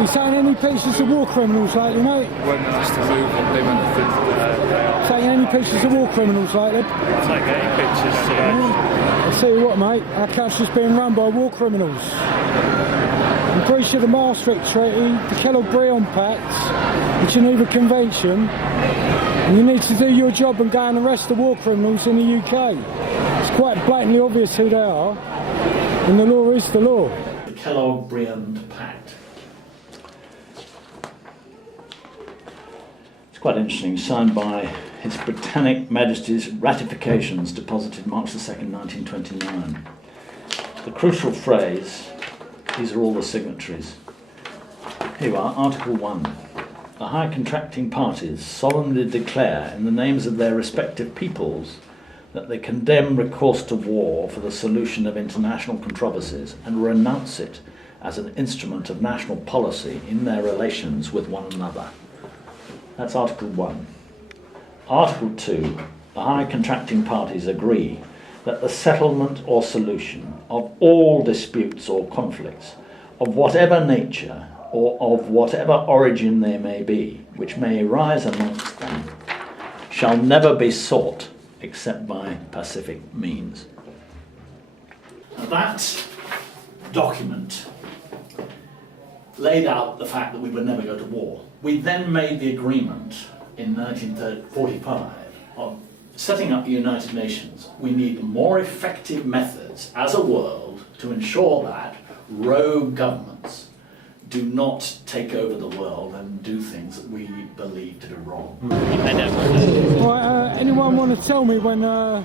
You taking any pictures of war criminals lately, mate? When asked to move what they meant to they are. Taking any pictures of war criminals lately? Take any pictures today. I'll tell you what, mate, our country's being run by war criminals. In breach of the Maastricht Treaty, the Kellogg Pact, the Geneva Convention, and you need to do your job and go and arrest the war criminals in the UK. It's quite blatantly obvious who they are, and the law is the law. The Kellogg Pact. It's quite interesting, signed by His Britannic Majesty's ratifications deposited March the 2nd, 1929. The crucial phrase, these are all the signatories. Here you are, Article 1. The high contracting parties solemnly declare in the names of their respective peoples that they condemn recourse to war for the solution of international controversies and renounce it as an instrument of national policy in their relations with one another. That's Article 1. Article 2. The high contracting parties agree that the settlement or solution of all disputes or conflicts of whatever nature or of whatever origin they may be, which may arise amongst them, shall never be sought except by pacific means. That document laid out the fact that we would never go to war. We then made the agreement in 1945 of setting up the United Nations. We need more effective methods as a world to ensure that rogue governments do not take over the world and do things that we believe to be wrong. Right, anyone want to tell me when the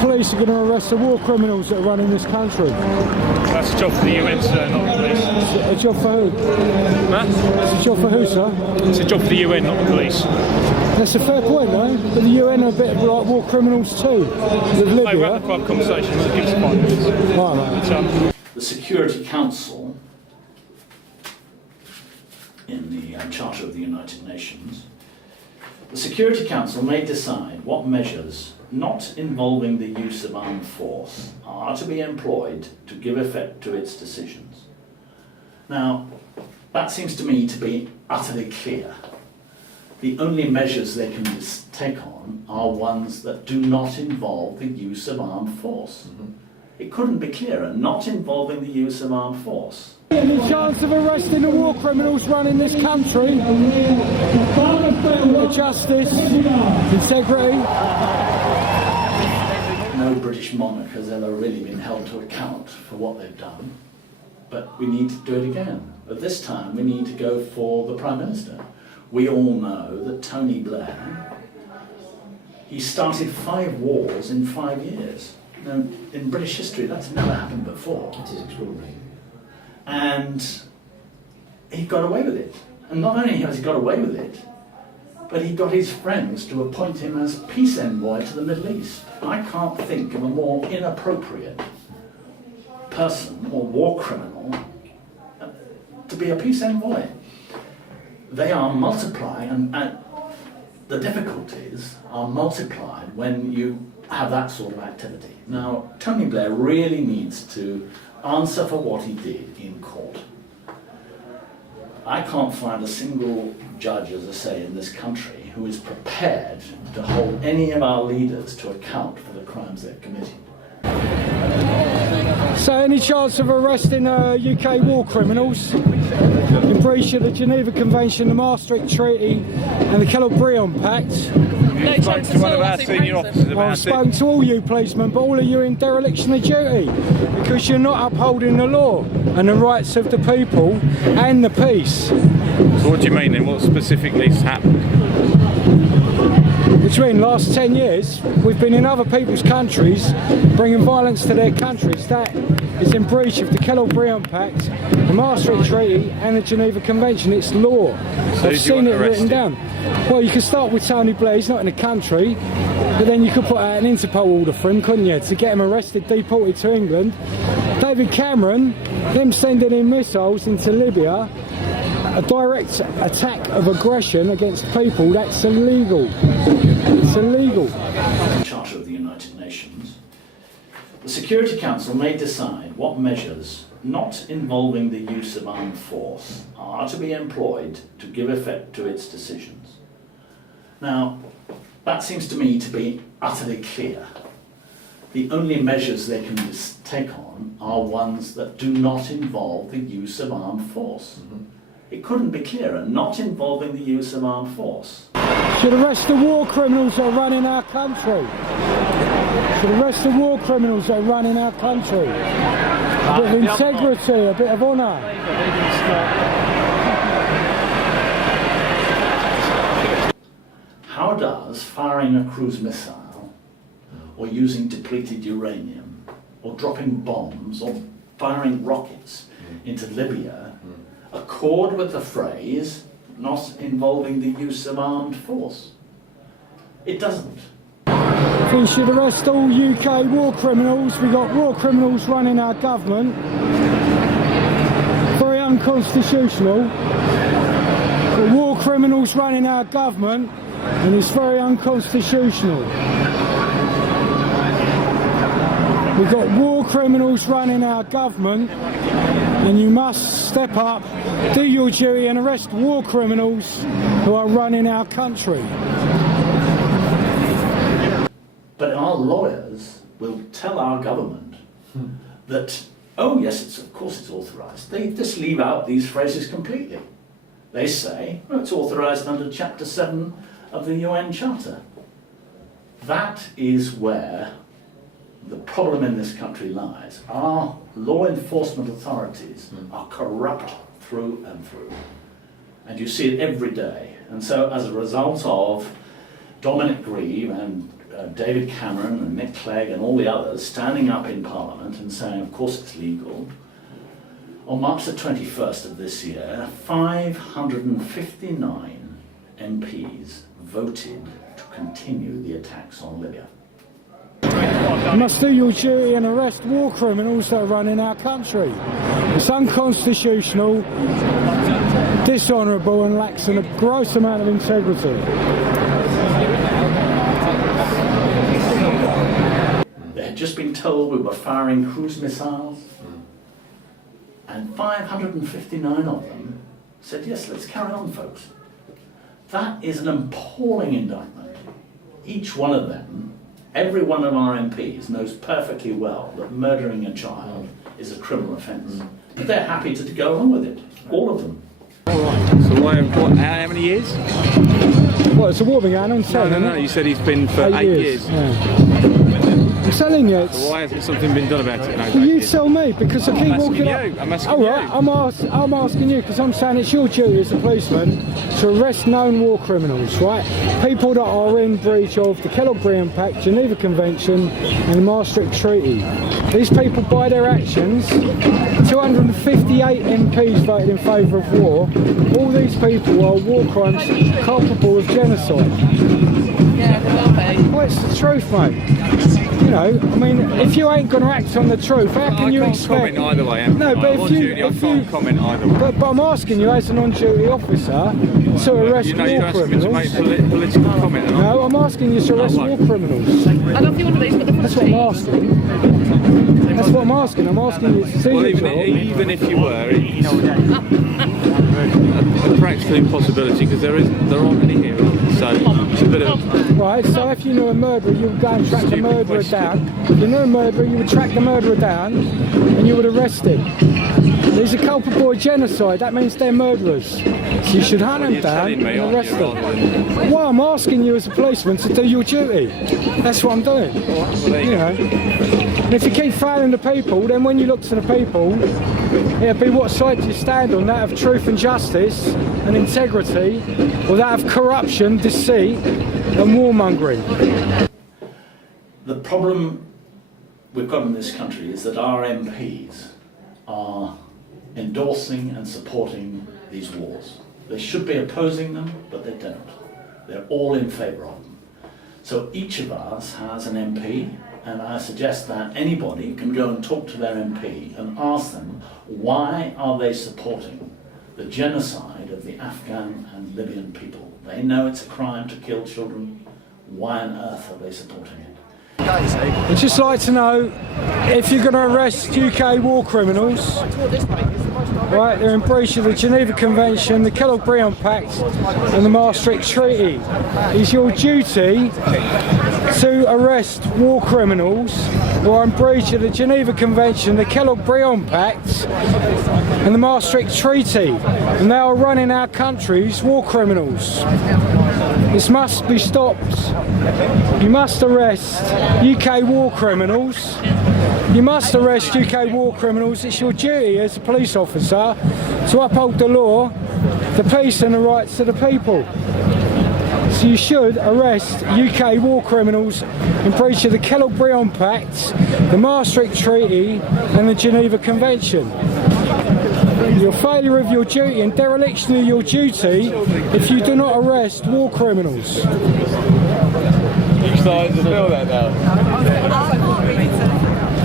police are going to arrest the war criminals that are running this country? That's a job for the UN, sir, not the police. A job for who? Huh? That's a job for who, sir? It's a job for the UN, not the police. That's a fair point, though. But the UN are a bit like war criminals too. With Libya. Hey, we're having a private conversation. We'll give us 5 minutes. Right, mate. The Security Council, in the Charter of the United Nations, the Security Council may decide what measures not involving the use of armed force are to be employed to give effect to its decisions. Now, that seems to me to be utterly clear. The only measures they can take on are ones that do not involve the use of armed force. It couldn't be clearer, not involving the use of armed force. Any chance of arresting the war criminals running this country? Justice, integrity. No British monarch has ever really been held to account for what they've done, but we need to do it again. But this time we need to go for the Prime Minister. We all know that Tony Blair, he started 5 wars in 5 years. Now, in British history, that's never happened before. It is extraordinary. And he got away with it. And not only has he got away with it, but he got his friends to appoint him as peace envoy to the Middle East. I can't think of a more inappropriate person or war criminal to be a peace envoy. They are multiplying, and the difficulties are multiplied when you have that sort of activity. Now, Tony Blair really needs to answer for what he did in court. I can't find a single judge, as I say, in this country who is prepared to hold any of our leaders to account for the crimes they're committing. So any chance of arresting UK war criminals in breach of the Geneva Convention, the Maastricht Treaty and the Kellogg Pact? You spoke to one of our senior officers about I've spoken to all you policemen, but all of you in dereliction of duty because you're not upholding the law and the rights of the people and the peace. So what do you mean then? What specifically has happened? Between the last 10 years, we've been in other people's countries, bringing violence to their countries. That is in breach of the Kellogg Pact, the Maastricht Treaty and the Geneva Convention. It's law. So I've seen it written down. Well, you could start with Tony Blair, he's not in the country, but then you could put out an Interpol order for him, couldn't you, to get him arrested, deported to England. David Cameron, him sending in missiles into Libya, a direct attack of aggression against people, that's illegal. It's illegal. The Charter of the United Nations. The Security Council may decide what measures not involving the use of armed force are to be employed to give effect to its decisions. Now, that seems to me to be utterly clear. The only measures they can take on are ones that do not involve the use of armed force. It couldn't be clearer, not involving the use of armed force. Should arrest the war criminals that are running our country. Should arrest the war criminals that are running our country. A bit of integrity, a bit of honour. How does firing a cruise missile, or using depleted uranium, or dropping bombs, or firing rockets into Libya accord with the phrase not involving the use of armed force? It doesn't. We should arrest all UK war criminals. We've got war criminals running our government. Very unconstitutional. The war criminals running our government, and it's very unconstitutional. We've got war criminals running our government, and you must step up, do your duty and arrest war criminals who are running our country. But our lawyers will tell our government that, oh yes, of course it's authorised. They just leave out these phrases completely. They say, oh, it's authorised under Chapter 7 of the UN Charter. That is where the problem in this country lies. Our law enforcement authorities are corrupt through and through. And you see it every day. And so as a result of Dominic Grieve and David Cameron and Nick Clegg and all the others standing up in Parliament and saying, of course it's legal, on March the 21st of this year, 559 MPs voted to continue the attacks on Libya. You must do your duty and arrest war criminals that are running our country. It's unconstitutional, dishonourable, and lacks a gross amount of integrity. They had just been told we were firing cruise missiles, and 559 of them said, yes, let's carry on, folks. That is an appalling indictment. Each one of them, every one of our MPs knows perfectly well that murdering a child is a criminal offence. But they're happy to go along with it, all of them. All right. So how many years? Well, it's a war being on 10. No, you said he's been for 8 years. Yeah. I'm telling you, it's... So why hasn't something been done about it? No, Well, you tell me, because I keep walking up... I'm asking All you. right, I'm asking you, because I'm saying it's your duty as a policeman to arrest known war criminals, right? People that are in breach of the Kellogg Pact, Geneva Conventions and the Maastricht Treaty. These people, by their actions, 258 MPs voted in favour of war. All these people are war crimes culpable of genocide. Yeah, well, Well, it's the truth, mate. You know, I mean, if you ain't going to act on the truth, how can you expect... I can't comment either way, am I? No, but I'm on duty, I can't comment either way. But I'm asking you, as an on-duty officer, to arrest You know, war you're asking me to make criminals. political comment. And No, I'm asking you to arrest war criminals. I don't think one of these got the That's what I'm asking. That's what I'm asking. I'm asking you to see Well, your job. even if you were, it's a practical impossibility because there aren't any here. So it's a bit of... Right, so if you knew a murderer, you would go and track the murderer down. If you knew a murderer, you would track the murderer down and you would arrest him. He's a culpable of genocide, that means they're murderers. So you should hunt them down and arrest them. Well, I'm asking you as a policeman to do your duty. That's what I'm doing. You know. And if you keep failing the people, then when you look to the people, it'll be what side do you stand on, that of truth and justice and integrity, or that of corruption, deceit and warmongering. The problem we've got in this country is that our MPs are endorsing and supporting these wars. They should be opposing them, but they don't. They're all in favour of them. So each of us has an MP, and I suggest that anybody can go and talk to their MP and ask them, why are they supporting the genocide of the Afghan and Libyan people? They know it's a crime to kill children. Why on earth are they supporting it? I'd just like to know if you're going to arrest UK war criminals. Right, they're in breach of the Geneva Convention, the Kellogg Pact and the Maastricht Treaty. It's your duty to arrest war criminals who are in breach of the Geneva Convention, the Kellogg Pact and the Maastricht Treaty, and they are running our country's war criminals. This must be stopped. You must arrest UK war criminals. You must arrest UK war criminals. It's your duty as a police officer to uphold the law, the peace and the rights of the people. So you should arrest UK war criminals in breach of the Kellogg Pact, the Maastricht Treaty and the Geneva Convention. Your failure of your duty and dereliction of your duty if you do not arrest war criminals. You starting to feel that now?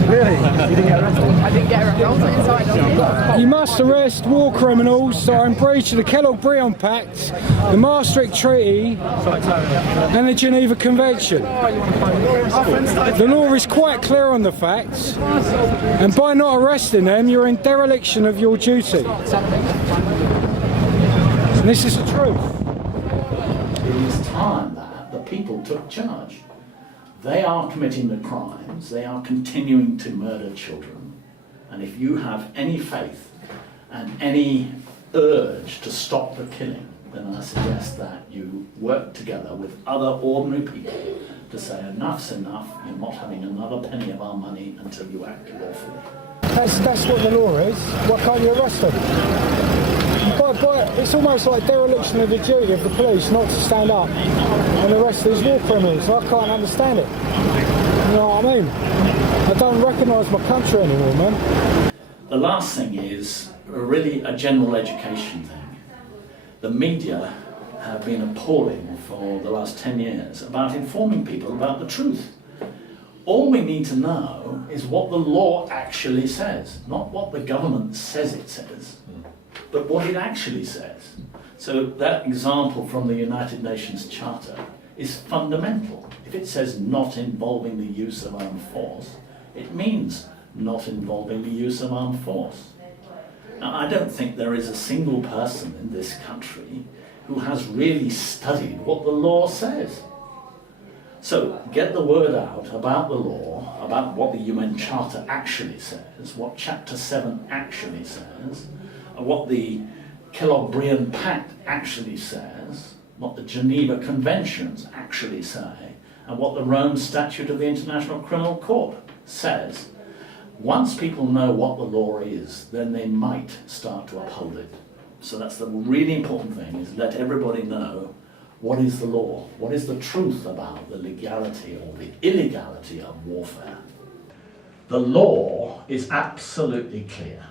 Really? I didn't get arrested. I wasn't inside. You must arrest war criminals that are in breach of the Kellogg Pact, the Maastricht Treaty and the Geneva Convention. The law is quite clear on the facts, and by not arresting them you're in dereliction of your duty. And this is the truth. It is time that the people took charge. They are committing the crimes, they are continuing to murder children, and if you have any faith and any urge to stop the killing, then I suggest that you work together with other ordinary people to say enough's enough, you're not having another penny of our money until you act lawfully. That's what the law is. Why can't you arrest them? It's almost like dereliction of the duty of the police not to stand up and arrest these war criminals. I can't understand it. You know what I mean? I don't recognise my country anymore, man. The last thing is really a general education thing. The media have been appalling for the last 10 years about informing people about the truth. All we need to know is what the law actually says, not what the government says it says, but what it actually says. So that example from the United Nations Charter is fundamental. If it says not involving the use of armed force, it means not involving the use of armed force. Now, I don't think there is a single person in this country who has really studied what the law says. So get the word out about the law, about what the UN Charter actually says, what Chapter 7 actually says, what the Kellogg Pact actually says, what the Geneva Conventions actually say, and what the Rome Statute of the International Criminal Court says. Once people know what the law is, then they might start to uphold it. So that's the really important thing, is let everybody know what is the law, what is the truth about the legality or the illegality of warfare. The law is absolutely clear.